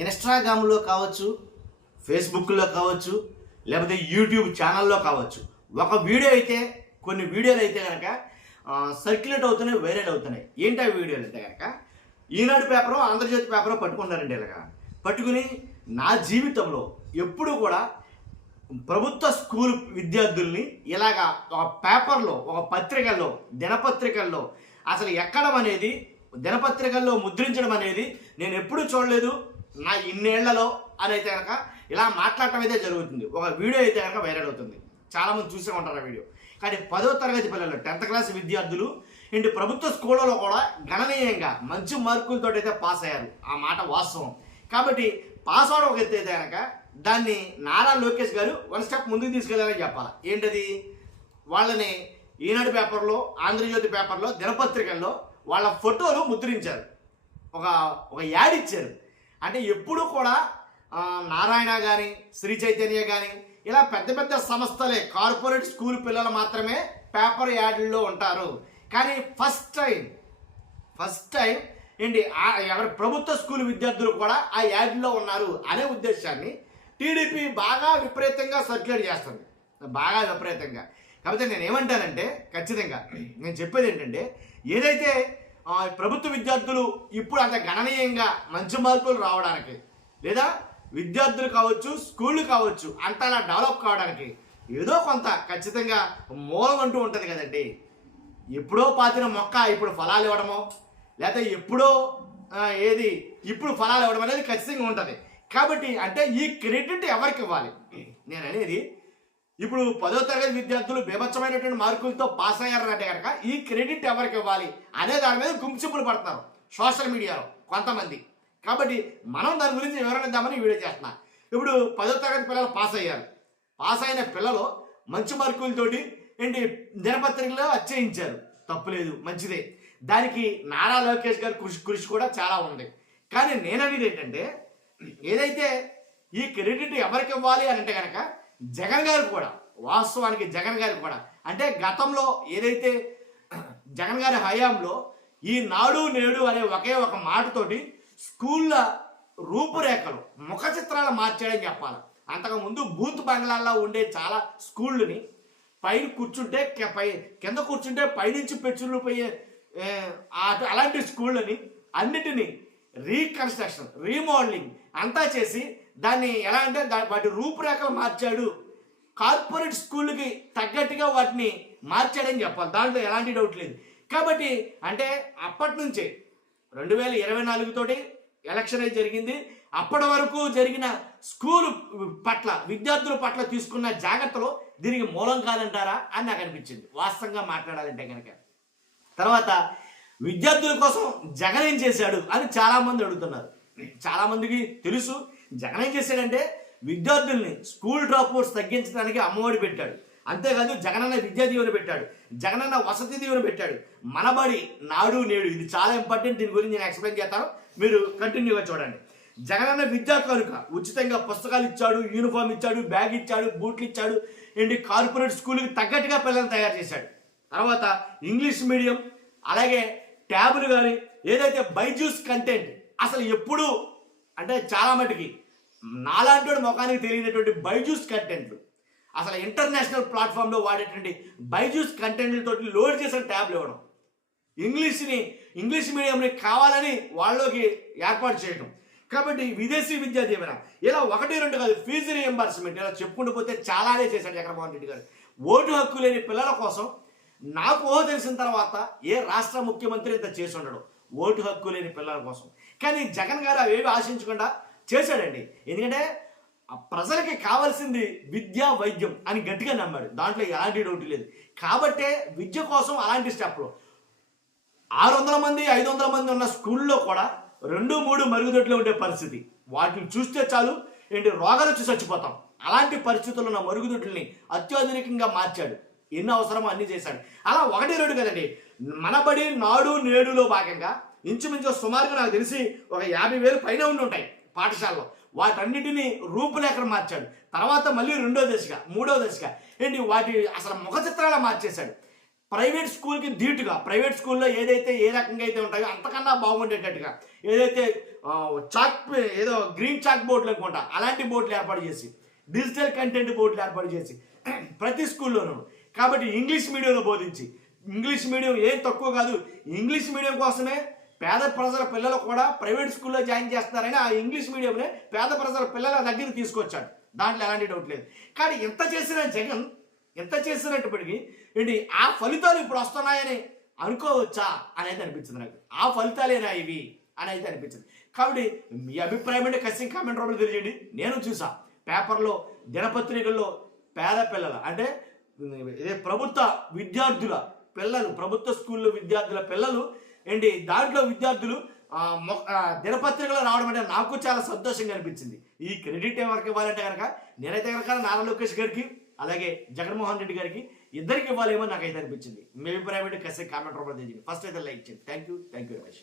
ఇన్స్టాగ్రామ్లో కావచ్చు, ఫేస్బుక్లో కావచ్చు, లేకపోతే యూట్యూబ్ ఛానల్లో కావచ్చు. ఒక వీడియో అయితే కొన్ని వీడియోలు అయితే కనుక సర్క్యులేట్ అవుతున్నాయి, వైరల్ అవుతున్నాయి. ఏంటి ఆ వీడియోలు అయితే కనుక ఈనాడు పేపరు, ఆంధ్రజ్యోతి పేపరు పట్టుకున్నారండి. ఇలాగా పట్టుకుని నా జీవితంలో ఎప్పుడు కూడా ప్రభుత్వ స్కూల్ విద్యార్థుల్ని ఇలాగా ఒక పేపర్లో, ఒక పత్రికల్లో, దినపత్రికల్లో అసలు ఎక్కడం అనేది, దినపత్రికల్లో ముద్రించడం అనేది నేను ఎప్పుడూ చూడలేదు నా ఇన్నేళ్లలో అని అయితే కనుక ఇలా మాట్లాడటం అయితే జరుగుతుంది. ఒక వీడియో అయితే కనుక వైరల్ అవుతుంది. చాలామంది చూసే ఉంటారు ఆ వీడియో. కానీ 10వ తరగతి పిల్లలు, 10th క్లాస్ విద్యార్థులు ఇంటి ప్రభుత్వ స్కూళ్ళలో కూడా గణనీయంగా మంచి మార్కులతో అయితే పాస్ అయ్యారు. ఆ మాట వాస్తవం. కాబట్టి పాస్ అవడం ఒక ఎత్తు అయితే కనుక దాన్ని నారా లోకేష్ గారు వన్ స్టెప్ ముందుకు తీసుకెళ్ళాలని చెప్పాలి. ఏంటది? వాళ్ళని ఈనాడు పేపర్లో, ఆంధ్రజ్యోతి పేపర్లో, దినపత్రికల్లో వాళ్ళ ఫోటోలు ముద్రించారు. ఒక యాడ్ ఇచ్చారు. అంటే ఎప్పుడూ కూడా నారాయణ కానీ, శ్రీ చైతన్య కానీ ఇలా పెద్ద పెద్ద సంస్థలే, కార్పొరేట్ స్కూల్ పిల్లలు మాత్రమే పేపర్ యాడ్లలో ఉంటారు. కానీ ఫస్ట్ టైం ఏంటి ఎవరి ప్రభుత్వ స్కూల్ విద్యార్థులు కూడా ఆ యాడ్లో ఉన్నారు అనే ఉద్దేశాన్ని టీడీపీ బాగా విపరీతంగా సర్క్యులేట్ చేస్తుంది. బాగా విపరీతంగా. కాకపోతే నేను ఏమంటానంటే, ఖచ్చితంగా నేను చెప్పేది ఏంటంటే, ఏదైతే ప్రభుత్వ విద్యార్థులు ఇప్పుడు అంత గణనీయంగా మంచి మార్కులు రావడానికి, లేదా విద్యార్థులు కావచ్చు, స్కూళ్ళు కావచ్చు అంతలా డెవలప్ కావడానికి ఏదో కొంత ఖచ్చితంగా మూలం అంటూ ఉంటుంది కదండి. ఎప్పుడో పాతిన మొక్క ఇప్పుడు ఫలాలు ఇవ్వడమో, లేకపోతే ఎప్పుడో ఇప్పుడు ఫలాలు ఇవ్వడం అనేది ఖచ్చితంగా ఉంటుంది. కాబట్టి అంటే ఈ క్రెడిట్ ఎవరికి ఇవ్వాలి? నేను అనేది ఇప్పుడు 10వ తరగతి విద్యార్థులు బీభత్సమైనటువంటి మార్కులతో పాస్ అయ్యారంటే కనుక ఈ క్రెడిట్ ఎవరికి ఇవ్వాలి అనే దాని మీద గుంపులు పడుతున్నారు సోషల్ మీడియాలో కొంతమంది. కాబట్టి మనం దాని గురించి వివరణ ఇద్దామని వీడియో చేస్తున్నా. ఇప్పుడు 10వ తరగతి పిల్లలు పాస్ అయ్యారు. పాస్ అయిన పిల్లలు మంచి మార్కులతోటి ఏంటి దినపత్రికలో అచ్చయించారు. తప్పులేదు, మంచిదే. దానికి నారా లోకేష్ గారి కృషి కూడా చాలా ఉంది. కానీ నేననేది ఏంటంటే, ఏదైతే ఈ క్రెడిట్ ఎవరికి ఇవ్వాలి అని అంటే కనుక జగన్ గారికి కూడా, వాస్తవానికి జగన్ గారికి కూడా, అంటే గతంలో ఏదైతే జగన్ గారి హయాంలో ఈ నాడు నేడు అనే ఒకే ఒక మాటతోటి స్కూళ్ళ రూపురేఖలు, ముఖ చిత్రాలు మార్చాడని చెప్పాలి. అంతకుముందు బూత్ బంగ్లాల్లో ఉండే చాలా స్కూళ్ళని పైన కూర్చుంటే కింద కూర్చుంటే పైనుంచి పెచ్చులు పోయే అలాంటి స్కూళ్ళని అన్నిటినీ రీకన్స్ట్రక్షన్, రీమోడలింగ్ అంతా చేసి దాన్ని ఎలా అంటే వాటి రూపురేఖలు మార్చాడు. కార్పొరేట్ స్కూళ్ళకి తగ్గట్టుగా వాటిని మార్చాడని చెప్పాలి. దాంట్లో ఎలాంటి డౌట్ లేదు. కాబట్టి అంటే అప్పటి నుంచే 2024 తోటి ఎలక్షన్ అయితే జరిగింది. అప్పటి వరకు జరిగిన స్కూల్ పట్ల, విద్యార్థుల పట్ల తీసుకున్న జాగ్రత్తలు దీనికి మూలం కాదంటారా అని నాకు అనిపించింది, వాస్తవంగా మాట్లాడాలంటే కనుక. తర్వాత విద్యార్థుల కోసం జగన్ ఏం చేశాడు అని చాలామంది అడుగుతున్నారు. చాలామందికి తెలుసు జగన్ ఏం చేశాడంటే విద్యార్థుల్ని స్కూల్ డ్రాప్ అవుట్స్ తగ్గించడానికి అమ్మఒడి పెట్టాడు. అంతేకాదు జగనన్న విద్యా దీవెన పెట్టాడు, జగనన్న వసతి దీవెన పెట్టాడు, మనబడి, నాడు నేడు. ఇది చాలా ఇంపార్టెంట్. దీని గురించి నేను ఎక్స్ప్లెయిన్ చేస్తాను, మీరు కంటిన్యూగా చూడండి. జగనన్న విద్యా కానుక ఉచితంగా పుస్తకాలు ఇచ్చాడు, యూనిఫామ్ ఇచ్చాడు, బ్యాగ్ ఇచ్చాడు, బూట్లు ఇచ్చాడు. ఏంటి కార్పొరేట్ స్కూల్కి తగ్గట్టుగా పిల్లల్ని తయారు చేశాడు. తర్వాత ఇంగ్లీష్ మీడియం, అలాగే ట్యాబులు కానీ, ఏదైతే బైజూస్ కంటెంట్ అసలు ఎప్పుడు అంటే చాలా మటుకి నాలాంటి ముఖానికి తెలియనటువంటి బైజూస్ కంటెంట్లు, అసలు ఇంటర్నేషనల్ ప్లాట్ఫామ్లో వాడేటువంటి బైజూస్ కంటెంట్లతో లోడ్ చేసిన ట్యాబ్లు ఇవ్వడం, ఇంగ్లీష్ మీడియంని కావాలని వాళ్ళకి ఏర్పాటు చేయడం. కాబట్టి విదేశీ విద్యా దీవెన, ఇలా 1-2 కాదు, ఫీజు రీఎంబర్స్మెంట్, ఇలా చెప్పుకుంటూ పోతే చాలానే చేశాడు జగన్మోహన్ రెడ్డి గారు. ఓటు హక్కు లేని పిల్లల కోసం నాకు ఊహ తెలిసిన తర్వాత ఏ రాష్ట్ర ముఖ్యమంత్రి ఇంత చేసి ఉండడు, ఓటు హక్కు లేని పిల్లల కోసం. కానీ జగన్ గారు అవేవి ఆశించకుండా చేశాడండి. ఎందుకంటే ప్రజలకి కావాల్సింది విద్య, వైద్యం అని గట్టిగా నమ్మాడు. దాంట్లో ఎలాంటి డౌట్ లేదు. కాబట్టే విద్య కోసం అలాంటి స్టెప్లు 600 మంది 500 మంది ఉన్న స్కూల్లో కూడా 2-3 మరుగుదొడ్లు ఉండే పరిస్థితి. వాటిని చూస్తే చాలు ఏంటి రోగాలు వచ్చి చచ్చిపోతాం. అలాంటి పరిస్థితుల్లో ఉన్న మరుగుదొడ్లని అత్యాధునికంగా మార్చాడు. ఎన్ని అవసరమో అన్ని చేశాడు. అలా 1-2 కదండి. మనబడి, నాడు నేడులో భాగంగా ఇంచుమించు సుమారుగా నాకు తెలిసి ఒక 50,000 పైన ఉంటాయి పాఠశాలలో. వాటన్నిటినీ రూపురేఖలు మార్చాడు. తర్వాత మళ్ళీ 2వ దశగా, 3వ దశగా ఏంటి వాటి అసలు ముఖ చిత్రాలు మార్చేశాడు. ప్రైవేట్ స్కూల్కి ధీటుగా ప్రైవేట్ స్కూల్లో ఏదైతే ఏ రకంగా అయితే ఉంటాయో అంతకన్నా బాగుండేటట్టుగా ఏదైతే ఏదో గ్రీన్ చాక్ బోర్డులు అనుకుంటా అలాంటి బోర్డులు ఏర్పాటు చేసి డిజిటల్ కంటెంట్ బోర్డులు ఏర్పాటు చేసి ప్రతి స్కూల్లోనూ కాబట్టి ఇంగ్లీష్ మీడియంలో బోధించి ఇంగ్లీష్ మీడియం ఏం తక్కువ కాదు, ఇంగ్లీష్ మీడియం కోసమే పేద ప్రజల పిల్లలు కూడా ప్రైవేట్ స్కూల్లో జాయిన్ చేస్తున్నారని ఆ ఇంగ్లీష్ మీడియంనే పేద ప్రజల పిల్లల దగ్గరికి తీసుకొచ్చాడు. దాంట్లో ఎలాంటి డౌట్ లేదు. కానీ ఎంత చేసిన జగన్ ఎంత చేసినప్పటికీ ఏంటి ఆ ఫలితాలు ఇప్పుడు వస్తున్నాయని అనుకోవచ్చా అనేది అనిపించింది నాకు. ఆ ఫలితాలేనా ఇవి అని అయితే అనిపించింది. కాబట్టి మీ అభిప్రాయం అంటే ఖచ్చితంగా కామెంట్ రూపంలో తెలియజేయండి. నేను చూసా పేపర్లో దినపత్రికల్లో పేద పిల్లల అంటే ప్రభుత్వ విద్యార్థుల పిల్లలు ప్రభుత్వ స్కూల్లో విద్యార్థుల పిల్లలు ఏంటి దాంట్లో విద్యార్థులు దినపత్రికలో రావడం అంటే నాకు చాలా సంతోషంగా అనిపించింది. ఈ క్రెడిట్ ఎవరికి ఇవ్వాలంటే కనుక నేనైతే కనుక నారా లోకేష్ గారికి అలాగే జగన్మోహన్ రెడ్డి గారికి ఇద్దరికి ఇవ్వాలేమో నాకైతే అనిపించింది. మీ అభిప్రాయం అంటే ఖచ్చితంగా కామెంట్ రూపంలో తెలియజేయండి. ఫస్ట్ అయితే లైక్ చేయండి. Thank you very much.